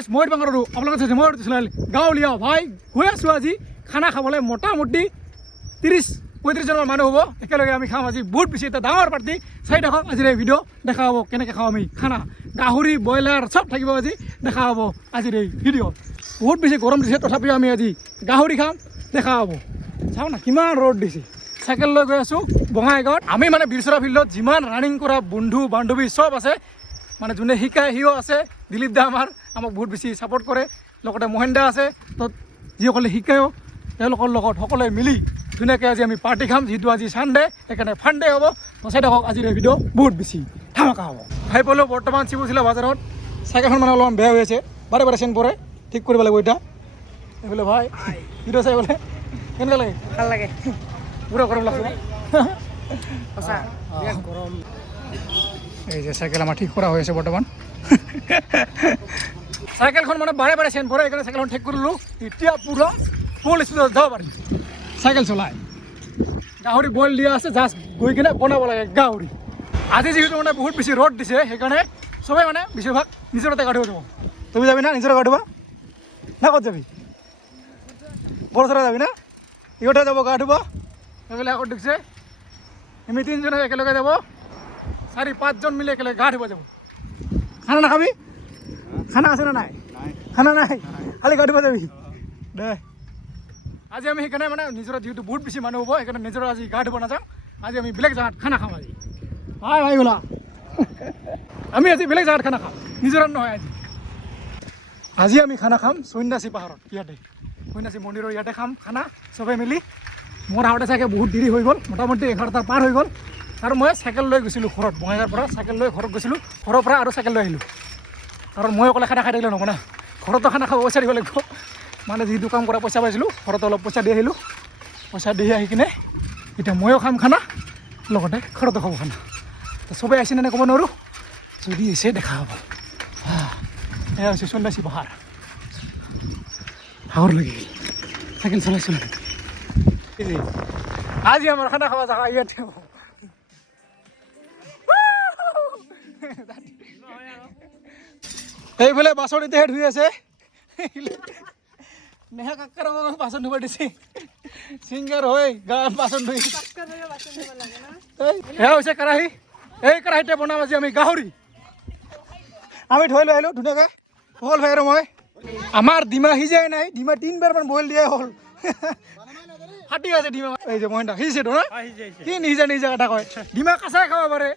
Viewers মই বাংগালুৰু আপোনালোকে চাইছে মই চলাল গাঁৱলীয়া ভাই গৈ আছোঁ আজি খানা খাবলৈ মোটামুটি 30-35 জনৰ মানুহ হ'ব একেলগে আমি খাম আজি বহুত বেছি এটা ডাঙৰ পাৰ্টি চাই থাকক আজিৰ এই ভিডিঅ' দেখা হ'ব কেনেকৈ খাওঁ আমি খানা গাহৰি ব্ৰইলাৰ চব থাকিব আজি দেখা হ'ব আজিৰ এই ভিডিঅ'ত বহুত বেছি গৰম দিছে তথাপিও আমি আজি গাহৰি খাম দেখা হ'ব চাওঁ না কিমান ৰ'দ দিছে চাইকেল লৈ গৈ আছোঁ বঙাইগাঁৱত আমি মানে বিৰচৰা ফিল্ডত যিমান ৰানিং কৰা বন্ধু বান্ধৱী চব আছে মানে যোনে শিকায় সিও আছে দিলীপ দা আমাক বহুত বেছি ছাপোৰ্ট কৰে লগতে মহেন দা আছে তো যিসকলে শিকায়ো তেওঁলোকৰ লগত সকলোৱে মিলি ধুনীয়াকৈ আজি আমি পাৰ্টি খাম যিহেতু আজি ছানডে সেইকাৰণে ফাণ্ডে হ'ব চাই থাকক আজিৰ এই ভিডিঅ' বহুত বেছি ধামাকা হ'ব ভাই পলো বৰ্তমান চিবুচিলা বজাৰত চাইকেলখন মানে অলপমান বেয়া হৈ আছে বাৰে বাৰে চেন পৰে ঠিক কৰিব লাগিব এতিয়া এইফালে ভাই ভিডিঅ' চাই বোলে কেনেকুৱা লাগে ভাল লাগে পুৰা গৰম লাগছে সঁচা গৰম এই যে চাইকেল আমাৰ ঠিক কৰা হৈ আছে বৰ্তমান চাইকেলখন মানে বাৰে বাৰে চেন পৰে সেইকাৰণে চাইকেলখন ঠিক কৰিলোঁ এতিয়া পুৰা ফুল স্পীডত যাব পাৰিম চাইকেল চলাই গাহৰি বইল দিয়া আছে জাষ্ট গৈ কিনে বনাব লাগে গাহৰি আজি যিহেতু মানে বহুত বেছি ৰ'দ দিছে সেইকাৰণে চবেই মানে বেছিভাগ নিজৰতে গা ধুব যাব তুমি যাবি না নিজৰ গা ধুবা না ক'ত যাবি বৰচৰা যাবি না ইহঁতে যাব গা ধুব সেইবিলাক আগত দেখিছে আমি 3 জনে একেলগে যাব 4-5 জন মিলি একেলগে গা ধুব যাব খানা নাখাবি খানা আছে না নাই খানা নাই খালি গা ধুব যাবি দে আজি আমি সেইকাৰণে মানে নিজৰ যিহেতু বহুত বেছি মানুহ হ'ব সেইকাৰণে নিজৰ আজি গা ধুব নাযাওঁ আজি আমি বেলেগ জেগাত খানা খাম আজি ভাই ভাই বোলা আমি আজি বেলেগ জেগাত খানা খাম নিজৰ নহয় আজি আমি খানা খাম সন্যাসী পাহাৰত ইয়াতে সন্যাসী মন্দিৰৰ ইয়াতে খাম খানা চবেই মিলি মোৰ আহোঁতে চাগে বহুত দেৰি হৈ গ'ল মোটামুটি 11টা পাৰ হৈ গ'ল আৰু মই চাইকেল লৈ গৈছিলোঁ ঘৰত বঙাইগাঁৱৰ পৰা চাইকেল লৈ ঘৰত গৈছিলোঁ ঘৰৰ পৰা আৰু চাইকেল লৈ আহিলোঁ কাৰণ মই অকলে খানা খাই থাকিলে নহ'ব না ঘৰতো খানা খাব পইচা দিব লাগিব মানে যিটো কাম কৰা পইচা পাইছিলোঁ ঘৰত অলপ পইচা দি আহিলোঁ পইচা দি আহি কিনে এতিয়া ময়ো খাম খানা লগতে ঘৰতো খাব খানা তো চবেই আহিছেনে নে ক'ব নোৱাৰোঁ যদি আহিছে দেখা হ'ব এয়া হৈছে সন্যাসী পাহাৰ ভাগৰ লাগি গ'ল চাইকেল চলাইছোঁ আজি আমাৰ খানা খাব জাগা ইয়াতে হ'ব এইফালে বাছৰ এতিয়াহে ধুই আছে নেহা কাকাৰ বাচন ধুব দিছে ছিংগাৰ হৈ গা বাচন ধুই এয়া হৈছে কেৰাহী এই কেৰাহীতে বনাম আজি আমি গাহৰি আমি ধুই লৈ আহিলোঁ ধুনীয়াকৈ হ'ল ভাই আৰু মই আমাৰ ডিমা সিজাই নাই ডিমা 3বাৰমান বইল দিয়াই হ'ল ফাটি আছে ডিমা এই যে মহেন্দ্ৰ সিজিছেতো না কি নিসিজা নিজা কথা কয় ডিমা কাঁচাই খাব পাৰে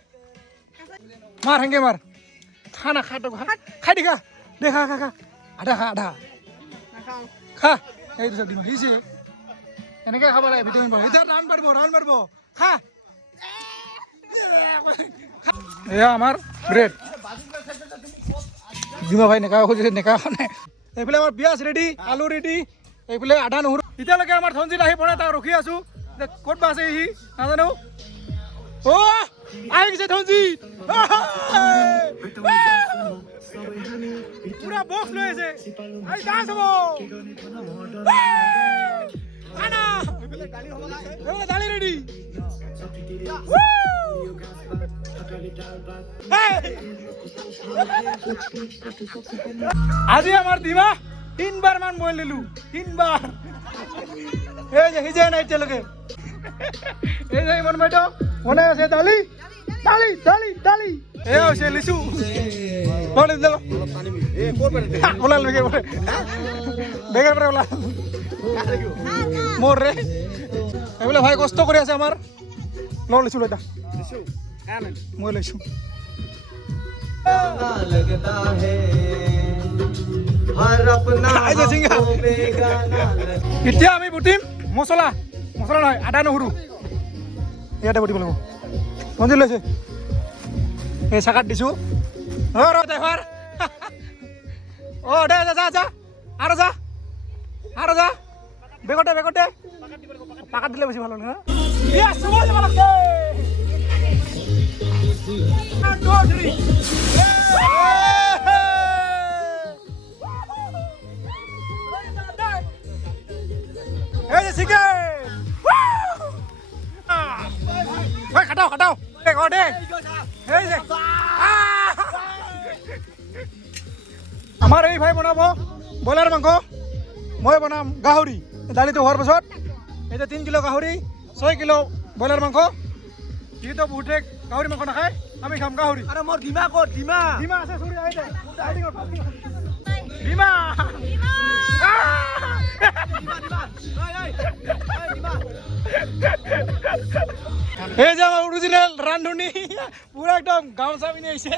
মাৰ হেংগে মাৰ খানা খাটো খাই দি খা দে খা খা খা আধা খা আধা খা এইটো চব ডিমা সিজিছে এনেকৈ খাব লাগে ভিটামিন পাব এতিয়া ৰান মাৰিব খা এয়া আমাৰ ব্ৰেড ডিমা ভাই নেকা খুজিছে নেকা খানে এইফালে আমাৰ পিঁয়াজ ৰেডি আলু ৰেডি এইফালে আদা নহৰু এতিয়ালৈকে আমাৰ ধনজিত আহি পৰা তাক ৰখি আছোঁ যে ক'ত বা আছে সি নাজানো অ' আহি গৈছে ধনজিত পুৰা বক্স লৈ আছে আহি ডান্স হ'ব খানা এইফালে দালি ৰেডি আজি আমাৰ ডিমা 3বাৰ মান বইল দিলোঁ 3বাৰ এই যে সিজাই নাই এতিয়ালৈকে এই যে ইমান বাইদেউ বনাই আছে দালি দালি দালি দালি এয়া হৈছে লিচু ওলাল বেগে বেগেৰ পৰা ওলাল মোৰ ৰে এইবোলে ভাই কষ্ট কৰি আছে আমাৰ ল লিচু লৈ দা মই লৈছোঁ এতিয়া আমি বুটিম মছলা নহয় আদা নহৰু ইয়াতে বুটিব লাগিব মঞ্জিল লৈছে এই চাকাত দিছোঁ অ' দে যা যা আৰু যা বেগতে পাকাত দিলে বেছি ভাল হ'ল না এই যে চিকেন খাটাও দে এই যে আমাৰ এই ভাই বনাব ব্ৰইলাৰ মাংস, মই বনাম গাহৰি। দালিটো হোৱাৰ পাছত এতিয়া 3 কিলো গাহৰি, 6 কিলো ব্ৰইলাৰ মাংস। যিহেতু বহুতে গাহৰি মাংস নাখায়, আমি খাম গাহৰি। আৰে মোৰ ডিমা কৰ ডিমা ডিমা আছে, চুৰি আহি দে ডিমা। এই যে আমার অরিজিনাল রান্ধনি, পুরো একদম গামছা পিনে আহিছে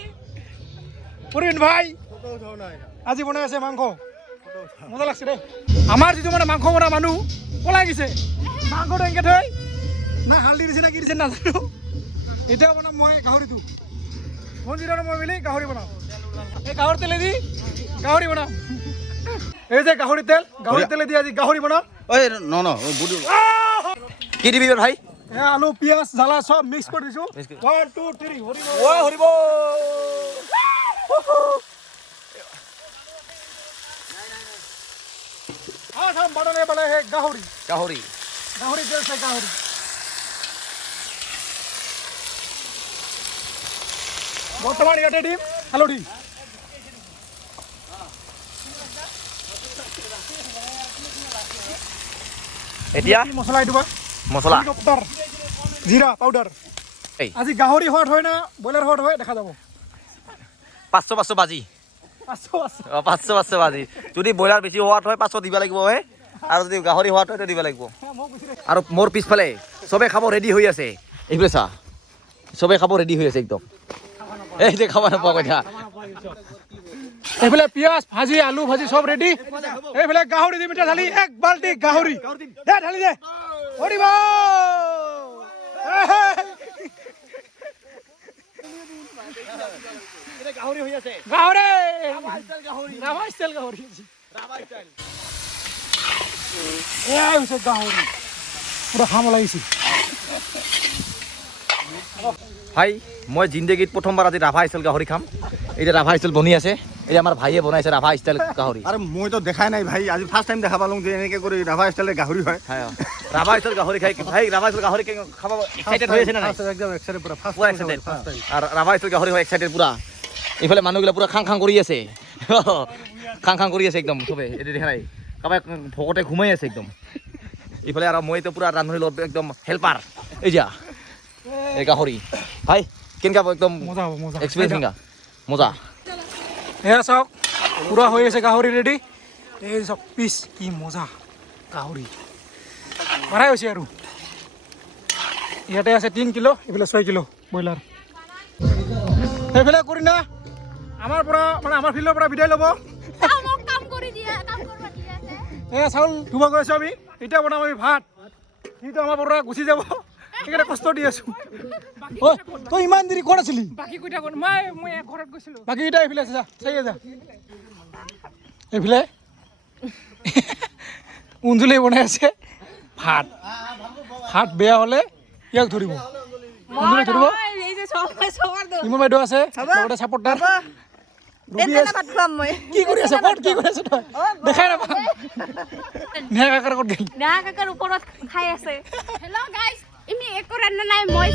পুরিন ভাই। আজি বনাই আছে মাংস, মজা লাগছে দেই। আমাৰ যিটো মানে মাংস বনা মানুহ পলাই গৈছে, মাংসটো এনেকৈ থৈ না হালধি দিছে না কি দিছে নাজানো। এতিয়া বনাম মই গাহৰিটো, মন্দিৰ আৰু মই মিলি গাহৰি বনাম। এই গাহৰি তেলেদি গাহৰি বনাম। এই যে গাহৰি তেলেদি আজি গাহৰি বনাম। ওই ন ন বুড়ি কি দিবি ভাই? আলু পিঁয়াজ জ্বালা সব মিক্স করে দিছো। 1 2 3 হরিব ও হরিব আজ हम बनाने वाले हैं गाहरी। গাহরি गाहरी जैसे गाहरी। বর্তমান ইয়াতে ডিম হালধি। এতিয়া কি মছলা দিবা? মছলা হেলিকপ্টার জিরা পাউডার। এই আজি গাহরি হট হয় না ব্রয়লার হট হয় দেখা যাব। 500 বাজি 500 বাজি। যদি ব্ৰইলাৰ বেছি হোৱাত হয় 500 দিব লাগিব হে, আৰু যদি গাহৰি হোৱাত হয় দিব লাগিব। আৰু মোৰ পিছফালে চবে খাব ৰেডি হৈ আছে। এইফালে চা, চবে খাব ৰেডি হৈ আছে একদম। এই যে খাব নাপাওঁ কথা। এইফালে পিঁয়াজ ভাজি আলু ভাজি সব রেডি। এইফালে গাহরি দি মিঠা ঢালি, 1 বালটি গাহরি দে ঢালি দে হরিব। গাহরি হই আছে গাহরি গাহরি রাভা স্টাইল গাহরি এই হচ্ছে গাহরি, পুরো খাম লাগিছে। ভাই মই জিন্দগীত প্ৰথমবাৰ আজি ৰাভা ষ্টাইল গাহৰি খাম। এতিয়া ৰাভা ষ্টাইল বনি আছে, এই আমাৰ ভাইয়ে বনাইছে ৰাভা ষ্টাইল গাহৰি। আরে মই তো দেখাই নাই ভাই, আজি ফার্স্ট টাইম দেখা পালো যে এনেকে করে রাভা স্টাইলে গাহরি হয়। হ্যাঁ ৰাভা ষ্টাইল গাহৰি খাই ভাই, ৰাভা ষ্টাইল গাহৰি খাব এক্সাইটেড হৈ আছে না নাই? একদম এক্সাইটেড পুৰা ফাৰ্স্ট পুৰা এক্সাইটেড। আৰু ৰাভা ষ্টাইল গাহৰি হয় এক্সাইটেড পুৰা। এইফালে মানুহগিলা পুৰা খাং খাং কৰি আছে, খাং খাং কৰি আছে একদম চবে। এইটো দেখা নাই, কাৰোবাক ভকতে ঘুমাই আছে একদম। ইফালে আৰু মইতো পুৰা ৰান্ধনিৰ লগত একদম হেল্পাৰ। এই যা এই গাহৰি ভাই কেনেকা একদম মজা হ'ব মজা। এক্সপিৰিয়েঞ্চ কেনেকা? মজা। এয়া চাওক পুরা হয়ে গেছে গাহরি রেডি। এই সব পিস কি মজা গাহরি বাড়াই হয়েছে। আর ইয়াতে আছে 3 কিলো, এফালে 6 কিলো ব্রয়লার। এইফালে করি না আমার পৰা মানে আমাৰ ফিল্ডৰ পৰা বিদায় ল'ব। এয়া চাউল ধুব গৈ আছো আমি, এতিয়া বনাম আমি ভাত। কিন্তু আমাৰ পৰা গুচি যাব, সেইকাৰণে কষ্ট দি আছো। তই ইমান দেৰি ক'ত আছিলি? বাকি কইটা কোন মই ঘৰত গৈছিলো। বাকী কেইটা এইফালে আছে, যা চাই যা। এইফালে অঞ্জলি বনাই আছে ভাত। ভাত বেয়া হ'লে ইয়াক ধৰিব, অঞ্জলি ধৰিব। ইমান বাইদেউ আছে লগতে চাপৰ্টাৰ। কি কৰি আছে ক'ত, কি কৰি আছে তই দেখাই নাপাম। নেহা কাকাৰ ক'ত গ'ল? নেহা কাকাৰ ওপৰত খাই আছে। হেল্ল' গাইজ, ইমি একো ৰান্ধা নাই, মই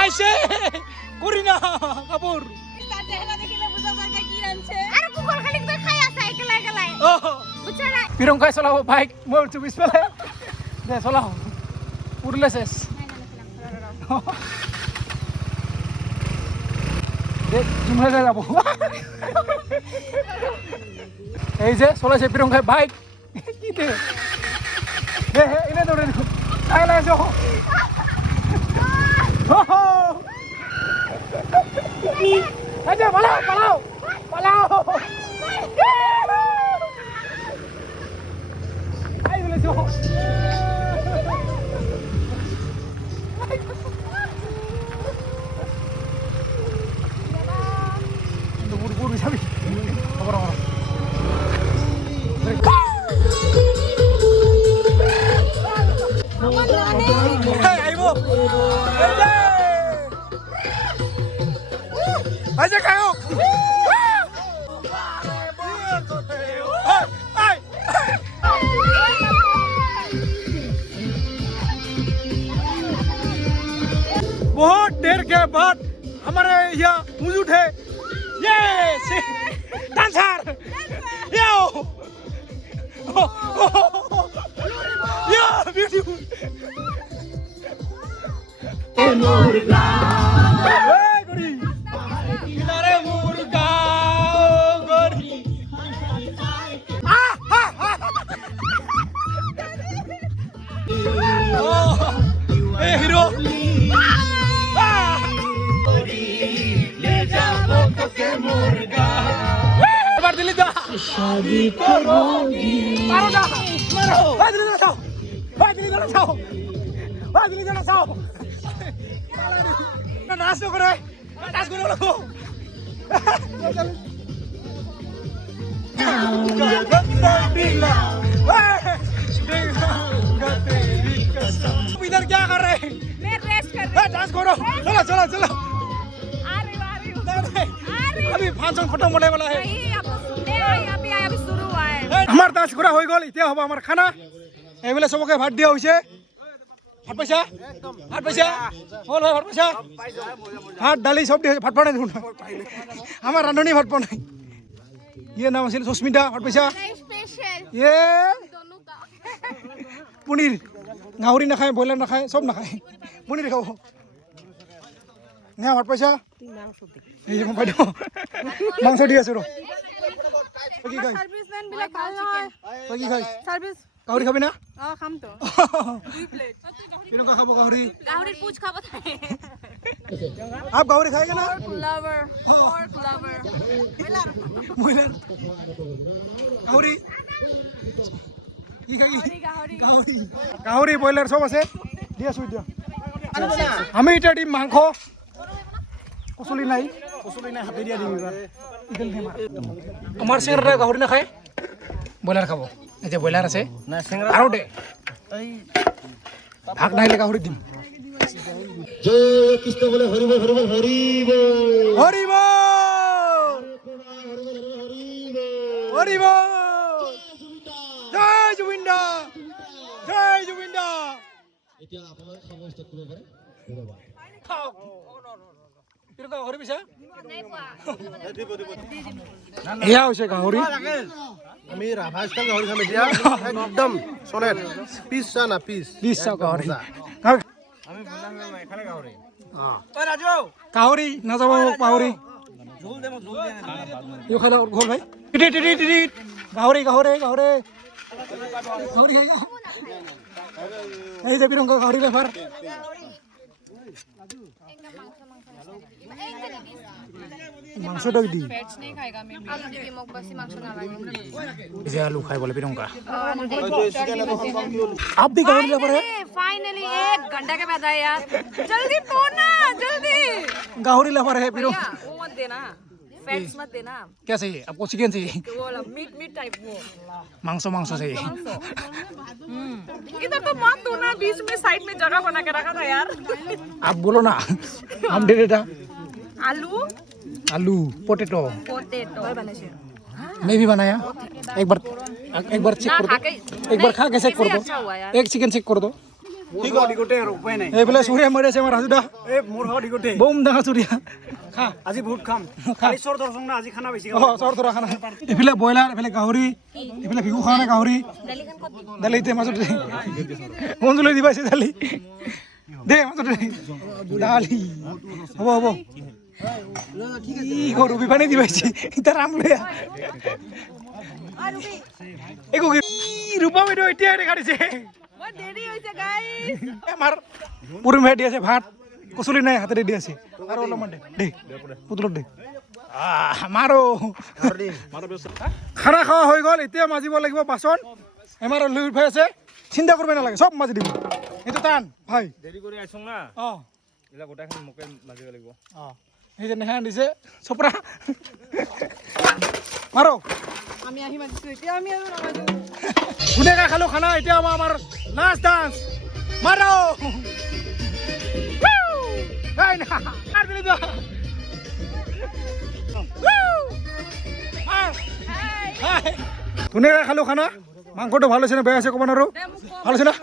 আইছে কৰি না কাপোৰ। আৰু কুকুৰ খালি তই খাই আছে একেলা একেলাই। বুঝছা না? প্ৰিয়ংকাই চলাব বাইক, মই উঠছো পিছফালে। দে চলাও, উৰিলে চেছ। জুমলে যাব। এই যে চলাইছে প্ৰিয়ংকাই বাইক। কি দে এনে দৌৰে দেখোন চাই লাইছে। পালাও পালাও পালাও। আই বলেছো বুড় যাবি খবর আমার। আইব আইছে কায়ক। बहुत देर के बाद हमारे यहाँ मौजूद है ये dance dancer. Yo. Yeah, beautiful. Hey, gori. Kilare murga, gori. Oh, hey, hero. এবার দিলি দা শাদি করোগি মারো দা মারো ভাই দিলি দা চাও ভাই দিলি দা চাও ভাই দিলি দা চাও না নাচ করে লোকো इधर क्या कर रहे हैं? मैं रेस्ट कर रही डांस करो चलो चलो चलो आ रही हूँ अभी फंक्शन खत्म होने वाला है अभी शुरू हुआ है আমার ডান্স করা হয়ে গেল এতিয়া হ'ব আমার খানা এইবেলে সবকে ভাত দিয়া হইছে ভাত পয়সা হল ভাত পয়সা ভাত ডালি সব দিয়ে ভাত পানে দেখুন আমার রান্ধনি ভাত পানে ইয়ে নাম আছিল সুস্মিতা ভাত পয়সা स्पेशल ইয়ে दोनों का পনির গাহৰি নাখায় ব্ৰইলাৰ নাখায় সব নাখায় পনিৰ খাব না ভাত পয়সা এই যে পাই দিওঁ মাংস দি আছো ৰ কি খাই सर्विसमैन बिला खाओ चिकन কি খাই सर्विस গাহৰি খাবি না খাম তো 2 प्लेट কেনেকুৱা খাব গাহৰি গাহৰিৰ পুছ খাব থাকে आप गाहरी खाएगा ना लवर पोर्क लवर ব্ৰইলাৰ গাহৰি কি খাই গাহৰি গাহৰি গাহৰি ব্ৰইলাৰ সব আছে দি আছো এতিয়া আমি এতিয়া দিম মাংস কচুলি নাই হাতে দিয়া দিম আমাৰ চেংৰাটা গাহৰি নাখায় ব্ৰইলাৰ খাব এই যে ব্ৰইলাৰ আছে আৰু দে ভাগ নাহিলে গাহৰি দিম জয় কৃষ্ণ বলে হৰিব হৰিব হৰিব হৰিব হৰিব জয় জুবিন্দা জয় জুবিন্দা এতিয়া আপোনালোকে খাব ষ্টাৰ্ট কৰিব পাৰে ধন্যবাদ খাওক কেনেকুৱা গাহৰি পিছে এয়া হৈছে গাহৰি আমি ৰাভা ষ্টাইল গাহৰি খাম এতিয়া একদম চলে পিচ চা না পিচ দিছা গাহৰি গাহৰি নাযাব পাহৰি ইও খাই লওক ভাই গাহৰি গাহৰি গাহৰি গাহৰি এই যে বিৰংগ গাহৰি বেপাৰ মাংসটা দি पेट्स नहीं खाएगा मैं आलू दीदी मुख बसी मांस ना लगे যে আলু খাই বলে বিরংকা आप भी गाहरी लवर है फाइनली 1 घंटा के बाद आया यार जल्दी पहुंचना जल्दी गाहरी लवर है बिरंग वो मत देना फैट्स मत देना क्या चाहिए आपको चिकन चाहिए वो वाला मीट मीट टाइप वो मांसो मांसो चाहिए इधर तो मत दो ना बीच में साइड में जगह बना के रखा था यार आप बोलो ना हम दे देता आलू आलू पोटैटो पोटैटो मैं भी बनाया एक बार चेक कर दो एक बार खा के चेक कर दो एक चिकन चेक कर दो ঠিক আছে গোটে আৰু উপায় নাই এইফালে চুৰিয়া মাৰি আছে আমাৰ ৰাজুদা এই মোৰ হদি গোটে বম ডাঙৰ চুৰিয়া খা আজি বহুত খাম কালি চৰ দৰ্শন না আজি খানা বেছি চৰ ধৰা খানা এইফালে ব্ৰইলাৰ এইফালে গাহৰি এইফালে বিহু খানা গাহৰি দালিতে মাজতে মঞ্জুলৈ দিবাইছে দালি দে মাজতে দালি হ'ব হ'ব কি কৰো বিপানী দিবাইছে তাৰ আম লৈ একো কি ৰূপা বাইদেউ এতিয়া দেখা দিছে बहुत देरी হৈছে गाइस আমাৰ পুৰি মাৰি দি আছে ভাত কচুলি নাই হাতেৰে দি আছে আৰু অলপমান দে পুতলত দে মাৰো খানা খোৱা হৈ গ'ল এতিয়া মাজিব লাগিব বাচন আমাৰ লৈ উঠাই আছে চিন্তা কৰিব নালাগে চব মাজি দিব এইটো টান ভাই দেৰি কৰি আছো না অঁ এলা গোটাখন মোকে মাজিব লাগিব অঁ এই যে নেহান দিছে চপৰা মাৰো আমি আহি মাতিছো এতিয়া আমি আৰু নামাজো ধুনীয়াকৈ খালো খানা এতিয়া আমাৰ লাষ্ট ডান্স মাৰো ধুনীয়াকৈ খালো খানা মাংসটো ভাল হৈছে নে বেয়া হৈছে ক'ব নোৱাৰো ভাল হৈছে না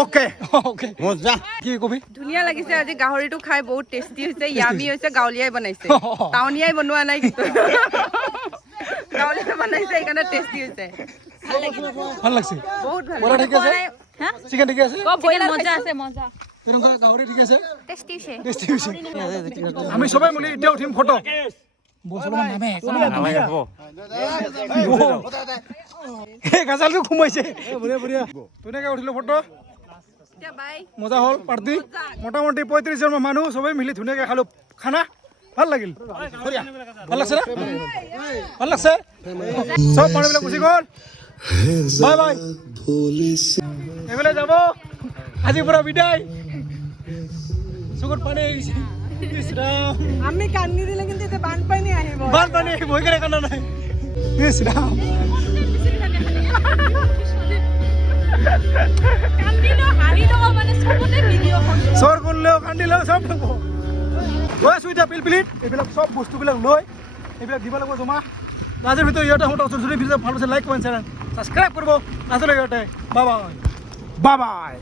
অ'কে অ'কে মজা কি কবি ধুনীয়া লাগিছে আজি গাহৰিটো খাই বহুত টেষ্টি হৈছে ইয়ামি হৈছে গাঁৱলীয়াই বনাইছে টাউনীয়াই বনোৱা নাই কিন্তু গাঁৱলীয়া বনাইছে সেইকাৰণে টেষ্টি হৈছে ভাল লাগছে বহুত ভাল বৰা ঠিক আছে হা চিকেন ঠিক আছে মজা আছে মজা তেনেকুৱা গাহৰি ঠিক আছে টেষ্টি আছে টেষ্টি হৈছে আমি সবাই মিলি এতিয়া উঠিম ফটো বছৰমান নামে এই গাজালটো ঘুমাইছে ধুনীয়াকৈ উঠিলো ফটো এতিয়া বাই মজা হ'ল পাৰ্টি মোটামুটি 35 জন মানুহ সবাই মিলি ধুনীয়াকৈ খালো খানা ভাল লাগিল ভাল লাগছে না ভাল লাগছে সব মানুহবিলাক গুচি গ'ল বাই বাই এইফালে যাব আজি পৰা বিদায় চকুত পানী আহিছে ইছ ৰাম আমি কান্দি দিলে কিন্তু এতিয়া বানপানী আহিব বানপানী ভয় কৰে কান্দা নাই ইছ ৰাম কান্দিলো হাৰিলো মানে সবতে ভিডিঅ' চৰ কৰিলেও কান্দিলেও চব হ'ব গৈ আছোঁ এতিয়া পিলপিলিত এইবিলাক চব বস্তুবিলাক লৈ এইবিলাক দিব লাগিব জমা আজিৰ ভিতৰত ইহঁতে মোৰ যদি ভিডিঅ' ভাল পাইছে লাইক কমেণ্ট শ্বেয়াৰ ছাবস্ক্ৰাইব কৰিব আজিলৈ ইহঁতে বাই বাই বাই বাই